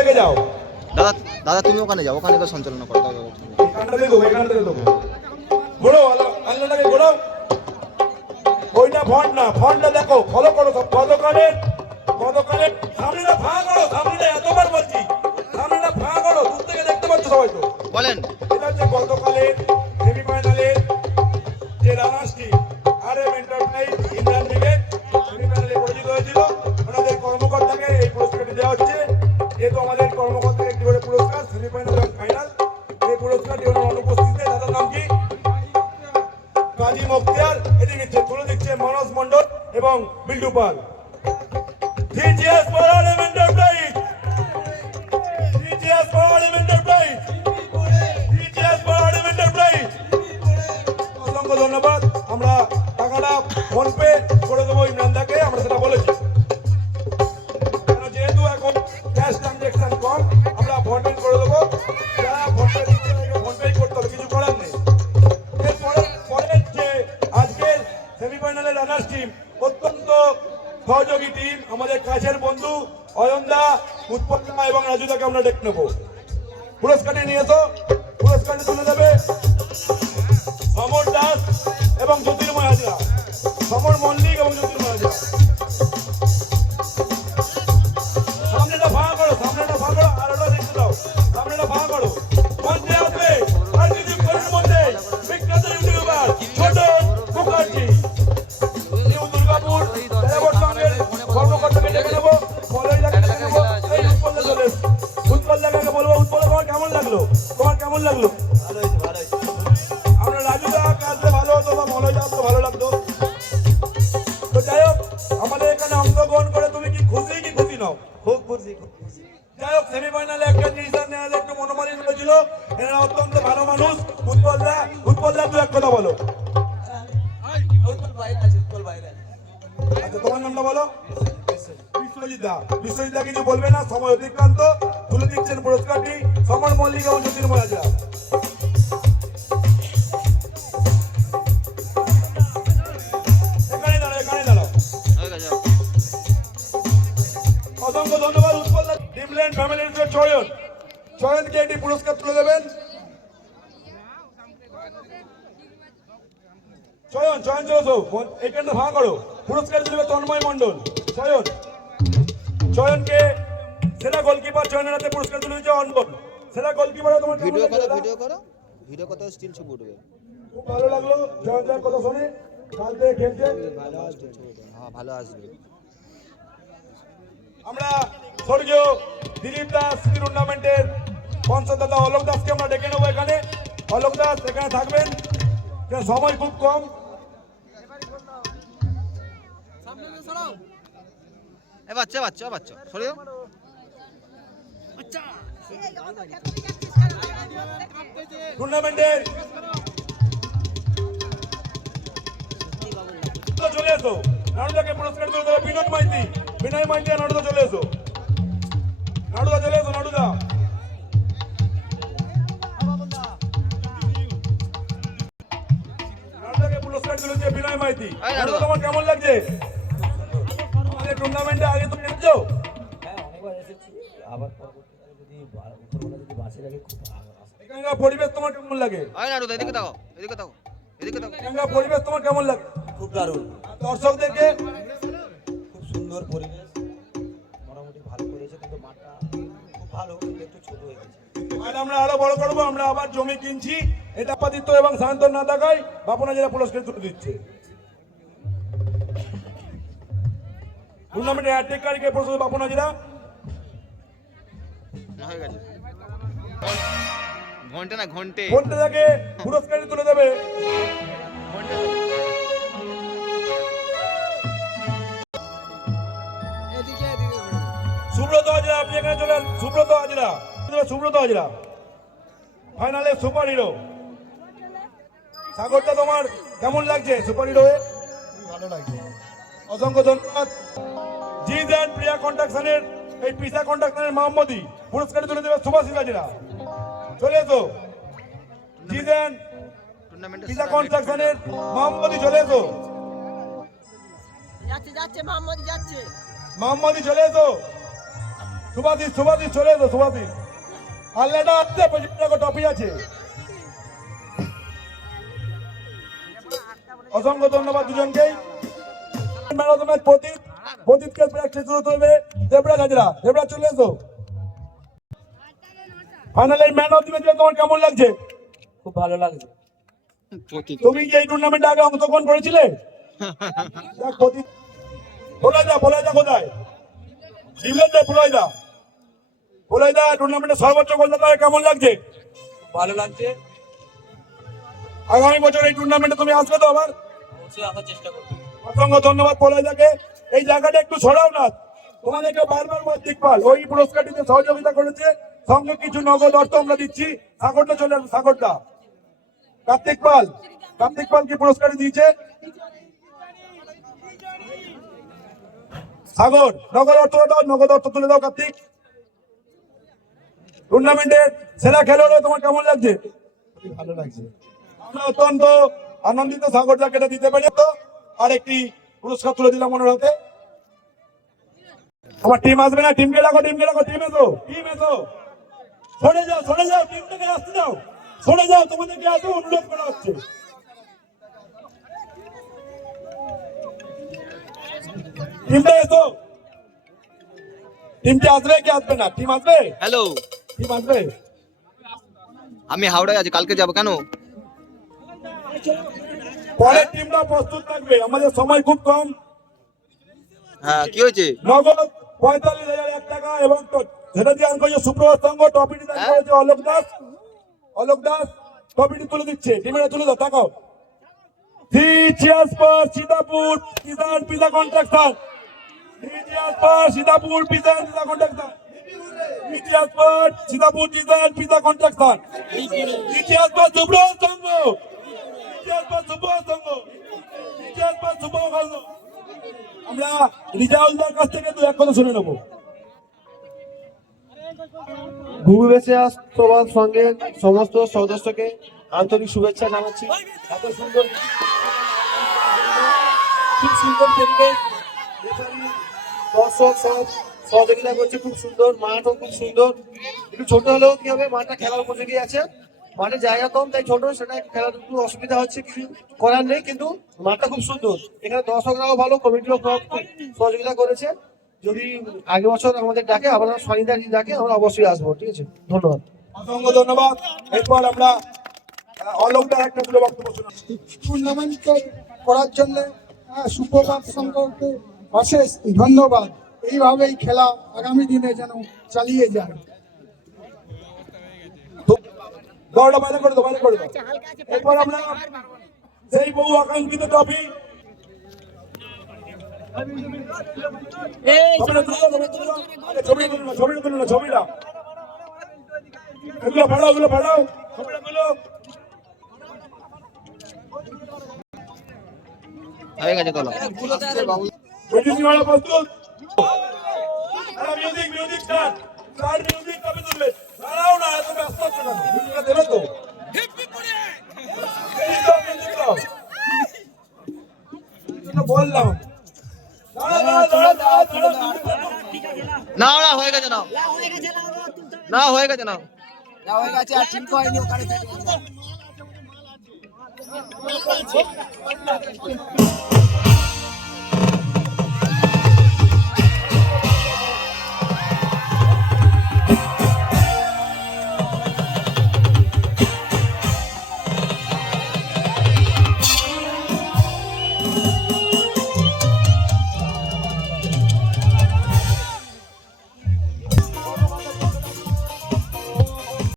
দেখে যাও। দাদা দাদা তুমি ওখানে যাও, ওখানে গিয়ে সঞ্চালনা করো। এখানটা দিয়ে দেবো, এখানটা দিয়ে দেবো। ঘোরো আল্লাহটাকে ঘোরো। ওইটা ফন্ট না, ফন্টটা দেখো, ফলো করো সব। গতকালের সামনেটা ফাঁকা করো, সামনেটা এতবার বলছি, সামনেটা ফাঁকা করো, দূর থেকে দেখতে পাচ্ছ সবাই তো। বলেন। এটা হচ্ছে গতকালের সেমিফাইনালের যে runners team RM enterprise Indian লিগে সেমিফাইনালে পরাজিত হয়েছিল, ওনাদের কর্মকর্তাকে এই পুরস্কারটি দেওয়া হচ্ছে। যেহেতু আমাদের কর্মকর্তাকে একটি করে পুরস্কার, সেমিফাইনাল এবং ফাইনাল, এই পুরস্কারটি ওনার অনুপস্থিতিতে, দাদার নাম কি? কাজী মুখতিয়ার। এদিকে তুলে দিচ্ছে মানস মন্ডল এবং বিল্ডু পাল। Three cheers for RM Enterprise. Three cheers for RM Enterprise. Three cheers for RM Enterprise. অসংখ্য ধন্যবাদ। আমরা টাকাটা ফোন পে করে দেবো ইমরানদাকে, আমরা সেটা বলেছি। কারণ যেহেতু এখন ক্যাশ ট্রানজেকশন কম, আমরা ফোন পে করে দেবো। যারা ফোন পে দিচ্ছে ফোন পে করতে হবে, কিছু করার নেই। পরের যে আজকের সেমিফাইনালের রানার্স টিম অত্যন্ত সহযোগী টিম, আমাদের কাছের বন্ধু অয়নদা, উৎপন্না এবং রাজুদাকে আমরা ডেকে নেবো। পুরস্কারটি নিয়ে এসো, পুরস্কারটি তুলে দেবে সমর দাস এবং জ্যোতির্ময় হাজরা, সমর মল্লিক এবং জ্যোতির্ময় হাজরা। সামনেটা ফাঁকা করো, সামনেটা ফাঁকা করো, আর ওটা দেখতে দাও, সামনেটা ফাঁকা করো। মঞ্চে আসবে রাজনীতি করেন মধ্যে বিখ্যাত ইউটিউবার ছোটন মুখার্জি, নিউ দুর্গাপুর সংঘের কর্মকর্তাকে ডেকে নেবো, মলয়দাকে ডেকে নেবো। এই উৎপলদা চলে এসছে, উৎপলদাকে বলবো, উৎপল তোমার কেমন লাগলো? তোমার কেমন লাগলো? আমরা রাজুদা আসলে ভালো হতো বা মলয়দা আসলে ভালো লাগতো। তো যাই হোক, আমাদের এখানে অংশগ্রহণ করে তুমি কি খুশি কি খুশি নাও? খুব খুশি। যাই হোক, সেমিফাইনালে একটা ডিসিশন নেওয়া একটু মনোমালিন্য হয়েছিল, এরা অত্যন্ত ভালো মানুষ। উৎপলদা দু এক কথা বলো। আচ্ছা, তোমার নামটা বলো। বিশ্বজিৎ দা কিছু বলবে না, সময় অতিক্রান্ত। তুলে দিচ্ছেন পুরস্কারটি সমর মল্লিক এবং জ্যোতির্ময় হাজরা। এখানে দাঁড়াও, এখানে দাঁড়াও। অসংখ্য ধন্যবাদ উৎপল দা। ডিমল্যান্ড ফ্যামিলির চয়নকে একটি পুরস্কার তুলে দেবেন। চয়ন চলেছো, এখানটা ভাঙা করো। পুরস্কার দিবে তন্ময় মন্ডল। চয়নকে সেরা গোলকিপার, চয়নের হাতে পুরস্কার তুলে দিচ্ছে অনবল। সেরা গোলকিপার তোমার ভিডিও করো স্টিল ছবি উঠবে। খুব ভালো লাগলো জয়ন্তার কথা শুনে। কাল থেকে খেলছে, ভালো আসবে। আমরা স্বর্গীয় দিলীপ দাস টুর্নামেন্টের পঞ্চদাতা অলোক দাসকে আমরা ডেকে নেবো এখানে। অলোক দাস এখানে থাকবেন, সময় খুব কম। বাচ্চা সরিও। টুর্নামেন্টের চলে এসো, নাড়ুদাকে পুরস্কার তুলে দেবে বিনয় মাইতি। নাড়ুদা চলে এসো, নাড়ুদা চলে এসো, নাড়ুদাকে পুরস্কার তুলেছে বিনয় মাইতি। নাড়ুদা তোমার কেমন লাগছে? আমাদের টুর্নামেন্টে আগে তুমি এসেছো? অনেকবার এসেছি, আবার পরবর্তীকালে যদি উপরবেলা যদি বাসে লাগে খুব ভালো। এখানকার পরিবেশ তোমার কেমন লাগে? এখানকার পরিবেশ তোমার কেমন লাগে? খুব দারুণ। দর্শকদেরকে খুব সুন্দর পরিবেশ, মোটামুটি ভালো করেছে, কিন্তু মাঠটা খুব ভালো, কিন্তু একটু ছোট হয়ে গেছে। আর আমরা আরো বড় করবো, আমরা আবার জমি কিনছি। এটা আপাতত এবং সায়ন্তন না থাকায় বাপনা জেলা পুরস্কার তুলে দিচ্ছে। টুর্নামেন্টে অ্যাটেকারকে প্রস্তুত বাপনা জেলা হয়ে গেছে। ঘন্টে থেকে পুরস্কার তুলে দেবে। সুব্রত হাজরা, আপনি এখানে চলে আসুন। সুব্রত হাজরা ফাইনালে সুপার হিরো। সাগরটা তোমার কেমন লাগছে সুপার হিরো? ভালো লাগছে। অসংখ্য ধন্যবাদ। জিজ অ্যান্ড প্রিয়া কন্ট্রাকশনের এই পিসা কন্ট্রাকশনের মোহাম্মদী পুরস্কার তুলে দেবে সুভাষিস হাজরা। চলে এসো, জিজ অ্যান্ড পিসা কন্ট্রাকশনের মোহাম্মদী চলে এসো। যাচ্ছে মোহাম্মদী যাচ্ছে। মোহাম্মদী চলে এসো। সুভাষিস সুভাষিস চলে এসো সুভাষিস। আল্লাহটা আসছে 25 টাকা টপি আছে। অসংখ্য ধন্যবাদ দুজনকেই। ম্যারাথনের প্রদীপকে প্র্যাকটিস শুরু করবে দেবরা গাজরা। দেবরা চলে এসো। ফাইনালে ম্যান অফ দ্য ম্যাচ তোমার কেমন লাগছে? খুব ভালো লাগছে। তুমি কি এই টুর্নামেন্টে আগে অংশগ্রহণ করেছিলে? দেখ প্রদীপ ফলাইদা কোথায়? ডিমলেন্দে ফলাইদা টুর্নামেন্টে সর্বোচ্চ গোলদাতা কেমন লাগছে? ভালো লাগছে, আগামী বছর এই টুর্নামেন্টে তুমি আসবে তো আবার? অবশ্যই আসার চেষ্টা করবো। অসংখ্য ধন্যবাদ ফলাইদাকে। এই জায়গাটা একটু সরাও না, তোমাদেরকে বারবার দিকপাল ওই পুরস্কারটিতে সহযোগিতা করেছে, সঙ্গে কিছু নগদ অর্থ আমরা দিচ্ছি। সাগরটা চলে আসবে, সাগরটা কার্তিক পাল কি পুরস্কারটি দিয়েছে? সাগর নগদ অর্থ তুলে দাও কার্তিক। টুর্নামেন্টের সেরা খেলোয়াড় তোমার কেমন লাগছে? ভালো লাগছে, আমরা অত্যন্ত আনন্দিত সাগরদাকে এটা দিতে পারি। তো আর একটি পুরস্কার তুলে দিলাম ওনার হাতে। আমার টিম আসবে না, টিমকে রাখো টিম এসো সরে যাও টিম থেকে আসতে যাও, সরে যাও, তোমাদেরকে এত অনুরোধ করা হচ্ছে। টিমটা এসো। টিমটা আসবে কি আসবে না? টিম আসবে, হ্যালো, টিম আসবে। আমি হাওড়ায় আছি, কালকে যাব কেন? পরের টিমটা প্রস্তুত থাকবে, আমাদের সময় খুব কম। হ্যাঁ, কি হয়েছে? নগদ 45,001 টাকা এবং যেটা দিয়ে আনকো সুপ্রভাত সংঘ ট্রফিটি দান করেছে অলোক দাস ট্রফিটি তুলে দিচ্ছে। টিমেরা তুলে দাও, তাকাও। Three cheers for Sitapur Pizza and Pizza Construction. 3 cheers for Sitapur Pizza and Pizza Construction. 3 cheers for Sitapur Pizza and Pizza Construction. 3 cheers for Subroh Sangho. 3 cheers for Subroh Sangho. 3 cheers for Subroh Sangho. আমরা রিজাউলদার কাছ থেকে দু এক কথা শুনে নেব। ভূমিবেশিয়াস সবার সঙ্গে সমস্ত সদস্যকে আন্তরিক শুভেচ্ছা জানাচ্ছি। এত সুন্দর খুব সুন্দর পরিবেশ, দর্শক সব সহযোগিতা করছে, খুব সুন্দর, মাঠও খুব সুন্দর। একটু ছোট হলেও কি হবে, মাঠটা খেলার উপযোগী আছে, মাঠে জায়গা কম তাই ছোট, সেটা খেলার একটু অসুবিধা হচ্ছে, কিছু করার নেই, কিন্তু মাঠটা খুব সুন্দর। এখানে দর্শকরাও ভালো, কমিটিও সহযোগিতা করেছে। যদি আগে বছর আমাদের ডাকে, আবার শনিবার ডাকে, আমরা অবশ্যই আসবো। ঠিক আছে, ধন্যবাদ। অসংখ্য ধন্যবাদ। এরপর আমরা অলোকদার একটা দুটো বক্তব্য শোনাব। টুর্নামেন্ট করার জন্য সুপ্রভাত সংঘকে অশেষ ধন্যবাদ। এইভাবেই খেলা আগামী দিনে যেন চালিয়ে যায়। দৌড়টা বাইরে করে দাও। এরপর আমরা সেই বহু আকাঙ্ক্ষিত ট্রফি ছবিটা এগুলো ফাড়াও ছবিটা হয়ে গেছে, তোলো। প্রস্তুত। Music start. মিউজিক কবে তুলবে? দাঁড়াও না, এত ব্যস্ত হচ্ছে কেন? মিউজিকটা দেবে তো? বললাম না হয়ে গেছে, না হয়ে গেছে, না আর ঠিক হয়নি ওখানে।